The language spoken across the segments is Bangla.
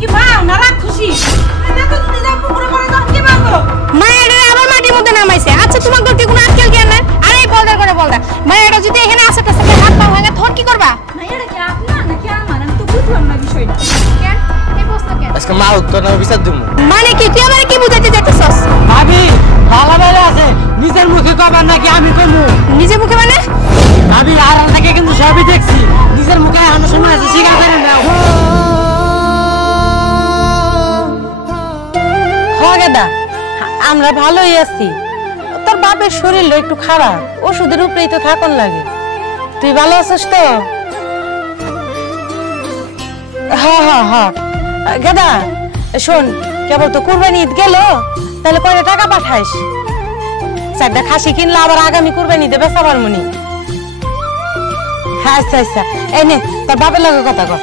কি মাও না রাক্ষসী দেখো তুমি যা পুকুরে পড়ে দাও কি মাগো মায়েরা আবার মাটির মধ্যে নামাইছে। আচ্ছা তোমার কি কোনো আজকাল জ্ঞান নাই? আরে বলদার করে বলদা মায়েরা যদি এখানে আসে তাহলে হাত পা ভাঙে তখন কি করবা? মায়েরা কি আপনার নাকি আমার আমি তো বুঝলাম না বিষয়টা কেন এই প্রশ্ন কেন? আজকে মা উত্তর না বিচার দিমু। মানে কি তুই আমারে কি বুঝাইতে যাইতেছস? ভাবি ভালো বেলা আছে নিজের মুখে কবার নাকি আমি কমু? নিজে মুখে মানে? ভাবি আর থেকে কিন্তু সবই দেখছি নিজের মুখে আমার সময় আছে স্বীকার করে নাও। হগেদা আমরা ভালোই আছি। তোর বাপের শরীরটা একটু খারাপ, ওষুধের উপরেই তো থাকুন লাগে। তুই ভালো আছিস তো? হ্যাঁ হ্যাঁ হ্যাঁ গেদা শোন, কেবল তো কুরবানি ঈদ গেল, তাহলে কয়টা টাকা পাঠাইস? চারটা খাসি কিনলে আবার আগামী কুরবানি দেবে সবার মনি। হ্যাঁ আচ্ছা আচ্ছা এই নে তোর বাপের লগে কথা কর।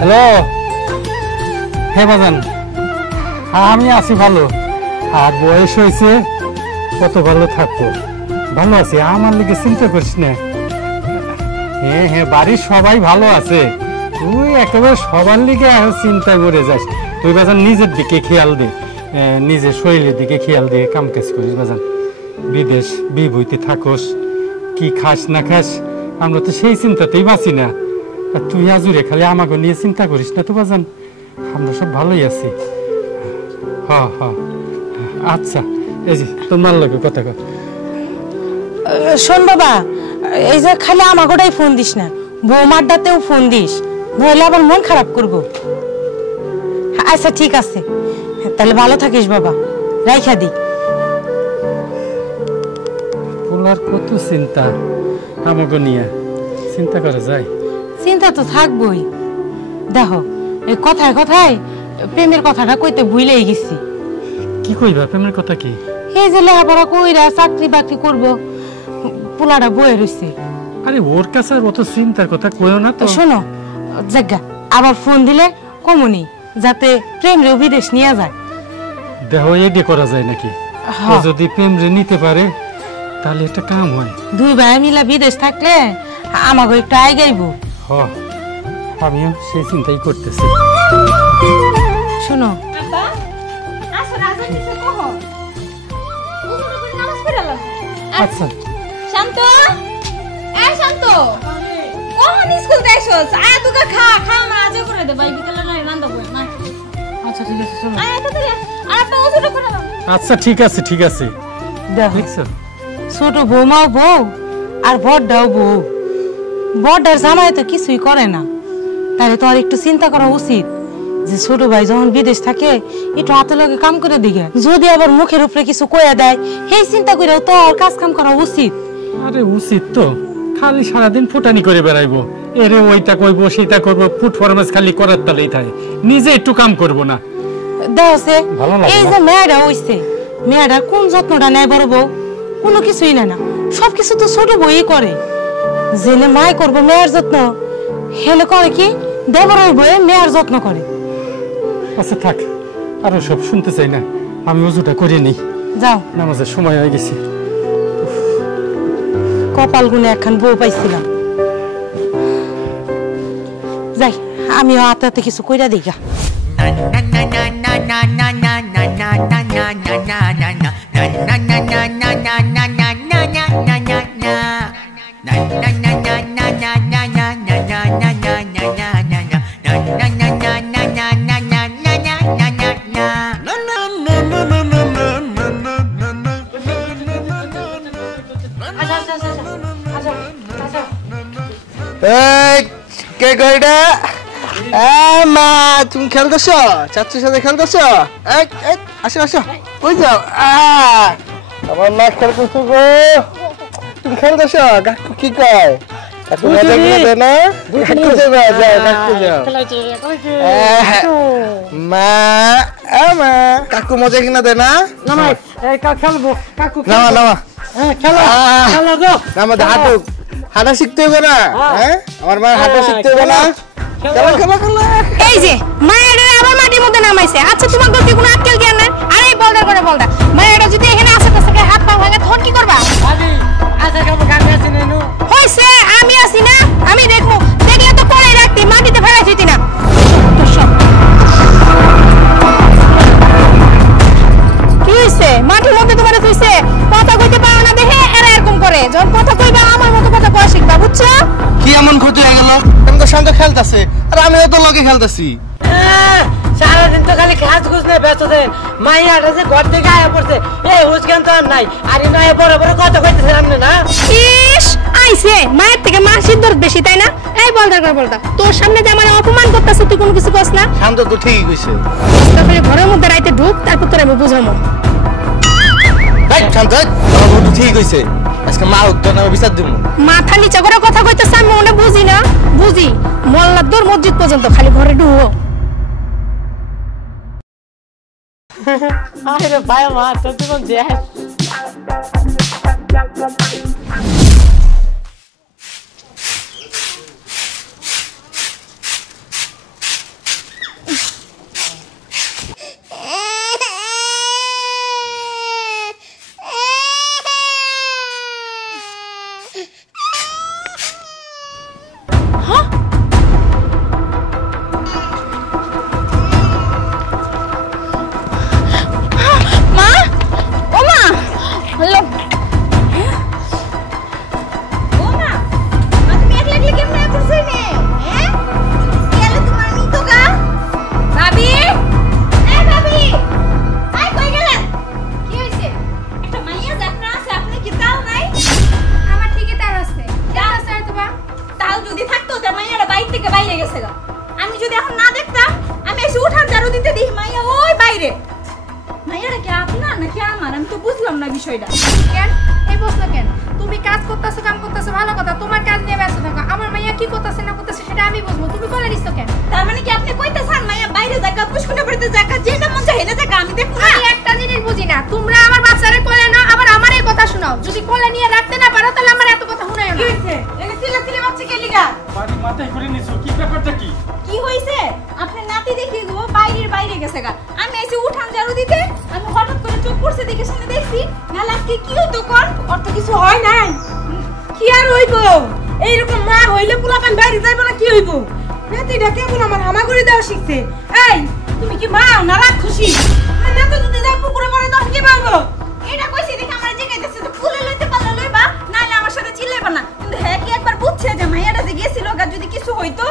হ্যালো হে বাজান, আমি আছি ভালো। আর বয়স হয়েছে কত ভালো থাকবো, ভালো আছি, আমার লিগে চিন্তা করিস না। হ্যাঁ হ্যাঁ বাড়ির সবাই ভালো আছে, তুই একেবারে সবার লিগে চিন্তা করে যাস। তুই বাজান নিজের দিকে খেয়াল দে, নিজের শরীরের দিকে খেয়াল দিয়ে কাম কাজ করিস বাজান। বিদেশ বিভূতি থাকস, কি খাস না খাস আমরা তো সেই চিন্তাতেই বাঁচি না। আর তুই আজুরে খালি আমাকে নিয়ে চিন্তা করিস না তো বাজান, আমরা সব ভালোই আছি। হ্যাঁ হ্যাঁ আচ্ছা এই যে তোমার লোকে কথা কর। শোন বাবা, এই যে খালি আমাকেই ফোন দিস না, বৌমারটাতেও ফোন দিস, নইলে আবার মন খারাপ করবো। আচ্ছা ঠিক আছে, তাহলে ভালো থাকিস বাবা, রাইখা দি। পোলার কত চিন্তা, আমাকে নিয়ে চিন্তা করা যায়? চিন্তা তো থাকবই। দেখো এই কথায় কথায় প্রেমের কথাটা কইতে ভুলেই গেছি। কি কইবা প্রেমের কথা? কি এই যে লেখাপড়া কইরা চাকরি বাকরি করবো, পোলাটা বয়ে রইছে। আরে ওর কাছে অত চিন্তার কথা কইও না তো। শোনো জায়গা আবার ফোন দিলে কমুনি, যাতে প্রেম রে বিদেশ নিয়ে যায়। দেখো এডি করা যায় নাকি? ও যদি প্রেম রে নিতে পারে তাহলে একটা কাম হয়। দুই ভাই মিলা বিদেশ থাকলে আমাকে একটু আয় গাইব। আমিও সেই চিন্তাই করতেছি। শোনো আব্বা আসো রাজা কিছু কহো পুকুরে করে নামাজ পড়ালাম আচ্ছা শান্ত এই শান্ত কখন স্কুল যাইছস আয় তোকে খা খা মা আজে করে দে ভাই বিকেলে না রান্না বই মা। আচ্ছা ঠিক আছে চলো। আয় তো দিলে আর আপা ওষুধ করে দাও। আচ্ছা ঠিক আছে ঠিক আছে। দেখো দেখছো ছোট বৌমাও বউ আর বড়টাও বউ, বড়টার জামাই তো কিছুই করে না, তাহলে তো আর একটু চিন্তা করা উচিত যে ছোট ভাই যখন বিদেশ থাকে একটু হাতে লগে কাম করে দিকে, যদি আবার মুখের উপরে কিছু কইয়া দেয় সেই চিন্তা করে তো আর কাজ কাম করা উচিত। আরে উচিত তো, খালি সারাদিন ফুটানি করে বেড়াইবো, এরে ওইটা কইবো সেটা করবো, ফুট ফরমেস খালি করার তালেই থাকে, নিজে একটু কাম করবো না। দেখছে এই যে মেয়েরা হইছে, মেয়েরা কোন যত্নটা নেয় বড় বউ? কোনো কিছুই না, সবকিছু তো ছোট বউই করে। জেনে মায় করবো মেয়ের যত্ন, হেলে করে কি দেবরের বয়ে মেয়ের যত্ন করে। আচ্ছা থাক, আরো সব শুনতে চাই না, আমি ওজুটা করে নেই। যাও, নামাজের সময় হয়ে গেছে। কপাল গুনে একখান বউ পাইছিলাম। যাই আমিও হাতে হাতে কিছু কইরা দিগা। কে কইটা? মা তুমি খেয়াল করছো? চাচুর সাথে খেয়াল করছো? আসো আসো, কই যাও? আমার মা খেয়াল করছো গো, তুমি খেয়াল করছো? কাকু কি কয়? কাকু মজা কিনে দেয় না? কাকু যাও যাও, কাকু যাও। মা মা কাকু মজা কিনা দেয় না? নামাই এই খেলবো কাকু, নামা নামা খেলো খেলো গো, নামা হাঁটু, হাঁটা শিখতে হবে না? হ্যাঁ আমার মা হাঁটা শিখতে হবে না? খেলো খেলো খেলো। এই যে মায়েরা আবার মাটির মধ্যে নামাইছে। আচ্ছা তোমার কি কোনো আজকাল জ্ঞান নাই? আরে বলদা করে বলদা মায়েরা যদি এখানে আসে তাহলে হাত পা ভাঙে তখন কি করবা? ভাবি আচ্ছা কাকু গান আছে নেনু হইছে আমি আছি না, আমি দেখবো, দেখলে তো পরে রাখতি মাটিতে ফেলাই শান্ত খেলতেছে আর আমিও তো লগে খেলতেছি। সারাদিন তো খালি খাস ঘুষ নেই ব্যস্ত দেন মাইয়াটা যে ঘর থেকে আয়া পড়ছে এই হুজ কেন তো আর নাই আর না বড় বড় কথা কইতেছে সামনে না ইস আইছে মায়ের থেকে মাসির দর বেশি তাই না? এই বলদার করে বলদা তোর সামনে যে আমার অপমান করতেছে তুই কোনো কিছু কস না? শান্ত তো ঠিকই কইছে। তারপরে ঘরের মধ্যে রাইতে ঢুক তারপর তোর আমি বুঝামো। ভাই শান্ত আমার বউ তো ঠিকই কইছে আজকে মা উত্তর না বিচার দেবো। মাথা নিচা করে কথা কইতেছ আমি মনে বুঝি না বুঝি মোল্লার দর মসজিদ পর্যন্ত খালি ঘরে ঢুকো। আরে ভাই মা সত্যি কোন যে আমি যদি এখন না দেখতাম আমি এসে উঠান ঝাড়ু দিতে দিই মাইয়া ওই বাইরে। মাইয়াটা কি আপনার নাকি আমার আমি তো বুঝলাম না বিষয়টা। কেন এই প্রশ্ন কেন? তুমি কাজ করতেছো কাম করতেছো ভালো কথা তোমার কাজ নিয়ে ব্যস্ত থাকো আমার মাইয়া কি করতেছে না করতেছে সেটা আমি বুঝবো তুমি বলে দিছো কেন? তার মানে কি আপনি কইতেছেন মাইয়া বাইরে জায়গা পুষ্কুনে পড়তে জায়গা যেটা মন চায় হেলে জায়গা আমি দেখব না? আমি একটা জিনিস বুঝি না তোমরা আমার বাচ্চারে কোলে নাও আবার আমার এই কথা শোনাও যদি কোলে নিয়ে রাখতে না পারো তাহলে আমার এত কথা শুনায়ও কি না। হইছে এনে তিলা তিলা বাচ্চা কে লিগা বাড়ি মাথায় করে নিছো কি ব্যাপারটা কি? কি হইছে আপনি নাতি দেখি গো বাইরে গেছে গা আমি এসে উঠান ঝাড়ু দিতে আমি হঠাৎ করে চোখ পড়ছে দিকে সামনে দেখছি না লাগকে কি হইতো কোন ওর তো কিছু হয় নাই। কি আর হইবো এইরকম মা হইলে পোলাপান বাইরে যাইবো না কি হইবো? নাতিটা কেমন আমার হামাগুড়ি দেওয়া শিখছে। এই তুমি কি মা না রাগ খুশি নাতি যদি যাই পুকুরে পড়ে তখন কি পাবো? এটা কইছি দেখে আমার জিগাইতেছে তো ফুলে লইতে পারলে লইবা নাইলে আমার সাথে চিল্লাইবা না। কিন্তু হ্যাঁ কি একবার বুঝছে যে মাইয়াটা যে গেছিল গা যদি কিছু হইতো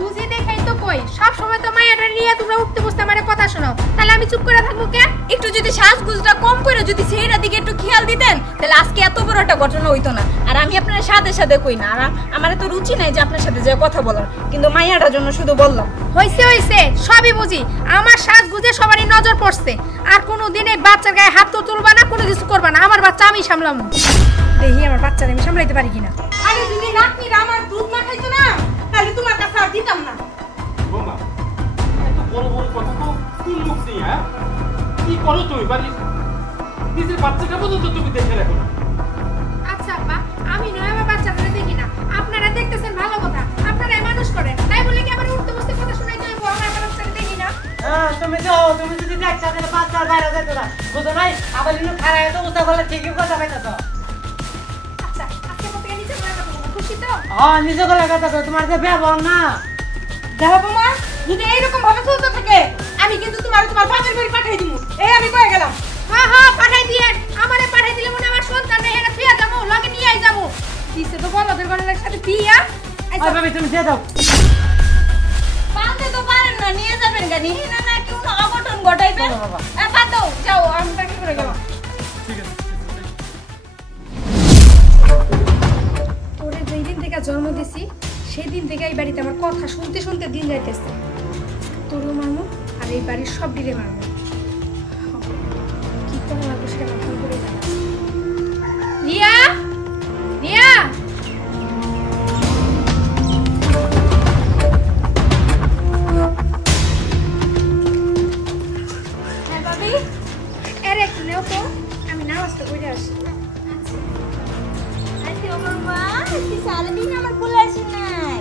বুঝি দেখাই তো কই সব সময় তো মাইয়াটা নিয়ে তোমরা উঠতে বসতে আমারে কথা শোনাও তাহলে আমি চুপ করে থাকবো কেন? একটু যদি সাজগুজটা কম করে যদি সেইটা দিকে একটু খেয়াল দিতেন তাহলে আজকে এত বড় একটা ঘটনা হইতো না। আর আমি আপনার সাথে কই না আর আমার তো রুচি নাই যে আপনার সাথে যে কথা বলার কিন্তু মাইয়াটার জন্য শুধু বললাম। হইছে সবই বুঝি আমার সাজ গুজে সবারই নজর পড়ছে আর কোনো দিন এই বাচ্চার গায়ে হাত তো তুলবা না কোনো কিছু করবা না আমার বাচ্চা আমি সামলামু। দেখি আমার বাচ্চারে আমি সামলাইতে পারি কিনা। আরে যদি নাতনিরা আমার দুধ না খাইতো না তাহলে তোমার কাছে আর দিতাম না। বোমা এত বড় বড় কথা কও কোন মুখ দিয়ে হ্যাঁ? কি করো তুমি বাড়ি নিজের বাচ্চাটা পর্যন্ত তুমি দেখে রাখো না। আচ্ছা আব্বা আমি নয় আমার বাচ্চাটারে দেখি না আপনারা দেখতেছেন ভালো কথা আপনারাই মানুষ করেন তাই বলে কি আবার উঠতে বসতে কথা শোনাইতে হইব আমার বাচ্চাটারে দেখি না? হ্যাঁ তুমি যদি দেখছো তাহলে বাচ্চা বাইরে যাইতো না বুঝো নাই আবার ইনু খারাপ তো উঠা বলে ঠিকই কথা পাইতাছো। আচ্ছা আজকে থেকে নিচে বলে কথা বলবো, খুশি তো? হ্যাঁ নিজে করে কথা কই তোমার যে ব্যবহার না দেখো বোমা যদি এইরকম ভাবে চলতে থাকে আমি কিন্তু তোমার বাপের বাড়ি পাঠাই দিব। এই আমি কয়ে গেলাম। হ্যাঁ পাঠাই দিয়েন আমারে পাঠাই দিলে মনে আমার সন্তান নেই এটা ফিরে যাবো লগে নিয়ে আই যাবো দিছে তো বলদের ঘরের সাথে বিয়া আচ্ছা ভাবি তুমি দিয়ে দাও পালতে তো পারেন না নিয়ে যাবেন গানি না না কেউ না অঘটন ঘটাইবেন। বাদ দাও যাও আমরা কি করে গেলাম। ঠিক আছে তোরে যেই দিন থেকে জন্ম দিছি সেই দিন থেকে এই বাড়িতে আমার কথা শুনতে শুনতে দিন যাইতেছে তোরও মারমু আর এই বাড়ির সব দিলে মারমু কি করে লাগবে সেটা মাথা করে জানা। রিয়া রিয়া হ্যাঁ ভাবি এর একটু নেও তো আমি নামাজটা পড়ে আসি। আজকে আমার মা আজকে সারাদিন আমার কোলে আসে নাই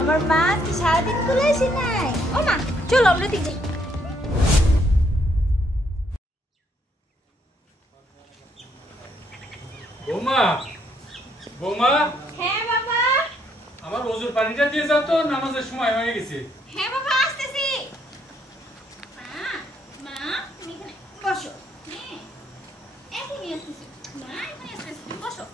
আমার মা আজকে সারাদিন কোলে আসে নাই। ও মা চলো আমরা দিকে যাই। বোমা বোমা হ্যাঁ বাবা আমার ওজুর পানিটা দিয়ে যাও তো নামাজের সময় হয়ে গেছে। হ্যাঁ বাবা আসতেছি। মা মা তুমি এখানে বসো। হ্যাঁ এখনই আসতেছি মা এখানে আসতেছি বসো।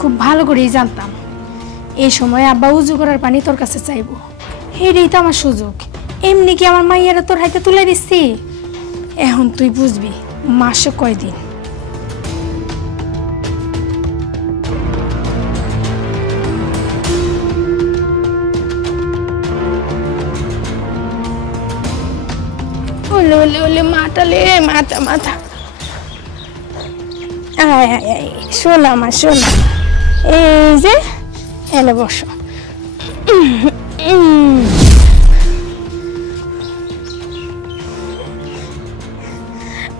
খুব ভালো করেই জানতাম এই সময় আব্বা উজু করার পানি তোর কাছে চাইবো। এটাই তো আমার সুযোগ। এমনি কি আমার মাইয়ারা তোর হাতে তুলে দিচ্ছি? এখন তুই বুঝবি মাসে কয়দিন। ওলে ওলে ওলে মাথালে মাথা মাথা। আয় আয় আয়, শোনা মা শোনা। এই যে এলে বসো।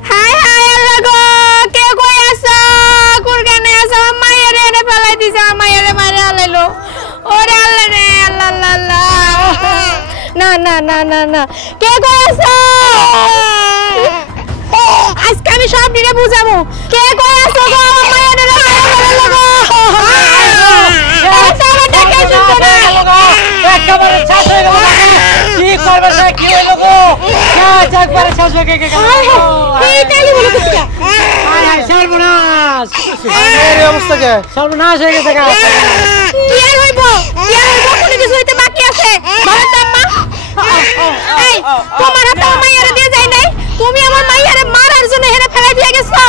হাই হাই আল্লাহ গো, কে কই আছো? কুরগানে আছো? মায়েরে এনে ফেলাই দিছে, মায়েরে মারে আলাইলো। ওরে আল্লাহ রে, আল্লাহ আল্লাহ আল্লাহ। না না না না না, কে কই আছো? আজকে আমি সব দিনে বুঝাবো। কে কই আছো গো? মায়েরে মারে আলাইলো গো। একেবারে শেষ হয়ে গেল। কি করবে না, কি হইল গো? একবারে শেষ হয়ে গেল। সর্বনাশ, অবস্থা কে? সর্বনাশ হয়ে গেছে। কি আর হইব? কি আর হইব? কোনো কিছু হইতে বাকি আছে? বলেন তো আম্মা। এই তোমার হাতে আমার মাইয়ারে দিয়ে যায় নাই? তুমি আমার মাইয়ারে মারার জন্য হেরে ফেলাই দিয়ে গেছো।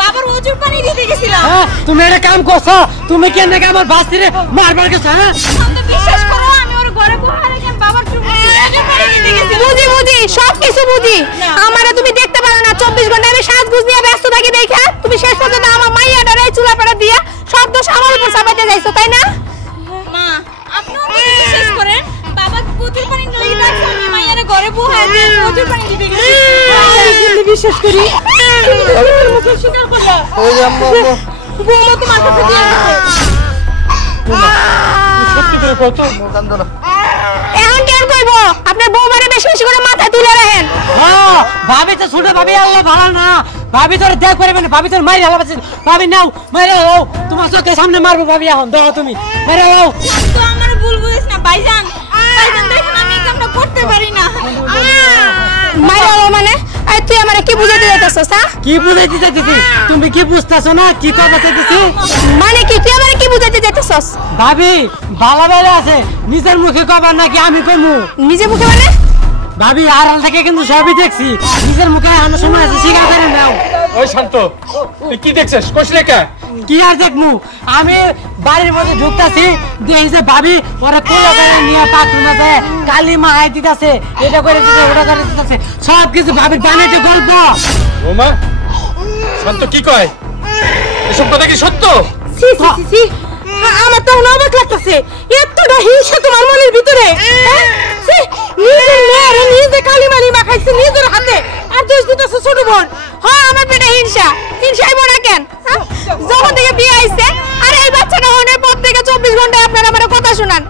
বাবার ওজুর পানি দিতে গেছিলাম। তুমি একটা কাম করছো, তুমি কেন নাকি আমার বাস্তিরে মারবার গেছো? হ্যাঁ, তুমি বিশ্বাস করো আমি ওর ঘরে বহার একজন বাবার চুমু ওজুর পানি দিতে গেছি। বুঝি বুঝি, সব কিছু বুঝি। আমারে তুমি দেখতে পারো না? 24 ঘন্টা আমি সাজগুজ নিয়ে ব্যস্ত থাকি দেখা তুমি শেষ পর্যন্ত আমার মাইয়াটারে চুলা পাড়া দিয়া সব দোষ আমার উপর চাপাইতে যাইছো, তাই না? মা আপনিও বিশ্বাস করেন বাবা ওজুর পানি নিয়ে গেছে, আমি মাইয়ারে ঘরে বহার ওজুর পানি দিতে গেছি। আমি বিশ্বাস করি তুমি মুখে স্বীকার করলা। ওই যে আম্মু আম্মু বৌমা তোমার কাছে দিয়ে গেছে। সত্যি করে কত কান্দো না। এখন কেন কইব? আপনার বউমারে বেশি বেশি করে মাথা তুলে রাখেন। হ্যাঁ, ভাবি তো ছোট ভাবি, আল্লাহ ভালো না। ভাবি তোর দেখ পারবে না, ভাবি তোর মাইর হালা পাচ্ছে। ভাবি নাও, মাইর হালাও, তোমার চোখের সামনে মারবো ভাবি। এখন দাও তুমি, মাইর হালাও। তো আমার ভুল বুঝিস না ভাইজান। ভাইজান দেখেন আমি এই কামটা করতে পারি না। মাইরা মানে এই তুই আমারে কি বুঝাতে যাইতাছস? কি বুঝাইতে চাইতেছি? তুমি কি বুঝতেছো না কি কথা চাইতেছি? মানে কি তুই আমারে কি বুঝাতে যাইতাছস? ভাবি ভালো ভালো আছে, নিজের মুখে কবার নাকি আমি কইমু? নিজে মুখে মানে? ভাবি আড়াল থেকে কিন্তু সবই দেখছি, নিজের মুখে আনার সময় আছে, শিকার করে নাও। ওই শান্ত, তুই কি দেখছিস? কইছিস কে? কি আর দেখমু, আমি বাড়ির মধ্যে ঢুকতাছি, দেখি যে ভাবি ওরা কোলা করে নিয়ে বাথরুমে যায় কালি মাহাই দিতেছে, এটা করে দিতেছে, ওটা করে দিতেছে, সব কিছু ভাবির বানাইতে গল্প। ওমা, শান্ত কি কয়? এসব কথা কি সত্য? সি সি সি, আমার তো অবাক লাগতেছে। এতটা হিংসা তোমার মনের ভিতরে? সি, নিজের মেয়ের নিজে কালি মালি মাখাইছে নিজের হাতে, আর দোষ দিতেছে ছোট বোন। হ্যাঁ, আমার পেটে হিংসা। হিংসাই মনে কেন? যখন থেকে বিয়ে আইছে আর এই বাচ্চাটা হওয়ার পর থেকে 24 ঘন্টা আপনারা আমার কথা শুনান।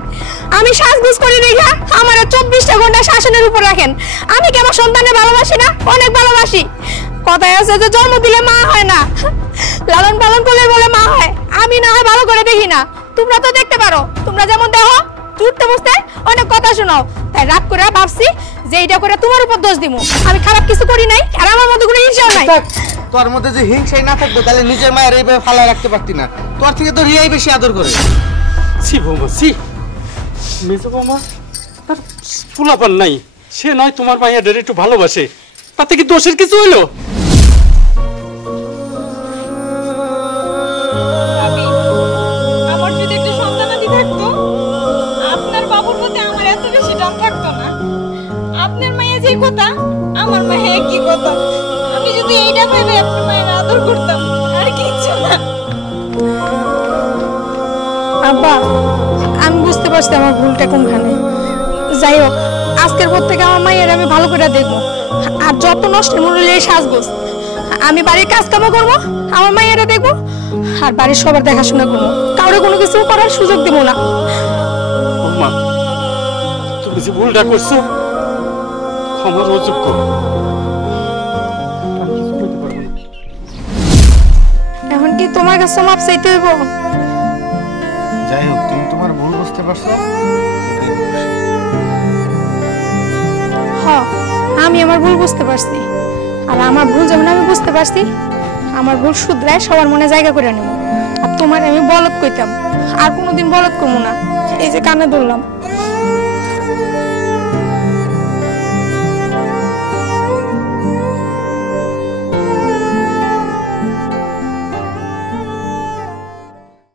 আমি সাজগুজ করি দেখা আমার 24টা ঘন্টা শাসনের উপর রাখেন। আমি কি আমার সন্তানের ভালোবাসি না? অনেক ভালোবাসি। কথায় আছে যে জন্ম দিলে মা হয় না, লালন পালন করলে বলে মা হয়। আমি না হয় ভালো করে দেখি না, তোমরা তো দেখতে পারো। তোমরা যেমন দেখো চুটতে বসতে অনেক কথা শোনাও, তাই রাগ করে ভাবছি যে এইটা করে তোমার উপর দোষ দিমু। আমি খারাপ কিছু করি নাই, আর আমার মধ্যে কোনো হিংসাও নাই। তোর মধ্যে যে হিংসাই না থাকবে তাহলে নিজের মায়ের এইভাবে ফালায় রাখতে পারতি না। তোর থেকে তো রিয়াই বেশি আদর করে। সি বৌমা, সি মেজো বৌমা, তার ফুলাপান নাই, সে নয় তোমার মাইয়াদের একটু ভালোবাসে, তাতে কি দোষের কিছু হইলো? আমার যদি একটু সন্তানাদি থাকতো, আপনার বাবুর প্রতি আমার এত বেশি টান থাকতো না। আপনার মায়ের যে কথা, আমার মায়ের একই কথা। আমি যদি এইটা ভেবে আপনার মায়ের আদর করতাম, আর কিচ্ছু না। আব্বা, আমি বুঝতে পারছি আমার ভুলটা কোনখানে। যাই হোক, আজকের পর থেকে আমার মায়ের আমি ভালো করে দেখবো। আর যত নষ্টের মূল্য সাজগোজ, আমি বাড়ির কাজ কামও করবো, আমার মায়েরা দেখবো, আর বাড়ির সবার দেখাশোনা করবো। কাউরে কোনো কিছু করার সুযোগ দেবো না। বৌমা, তুমি যে ভুলটা করছো ক্ষমার অযোগ্য। আমি কিছু করতে পারবো না। এখন কি তোমার কাছে মাপ চাইতে হইব? যাই হোক, তুমি তোমার ভুল বুঝতে পারছো। আমি আমার ভুল বুঝতে পারছি, আর আমার ভুল যখন আমি বুঝতে পারছি আমার ভুল শুধরায় সবার মনে জায়গা করে নেব। আর তোমার আমি বলদ কইতাম, আর কোনোদিন বলদ করবো না। এই যে কানে ধরলাম।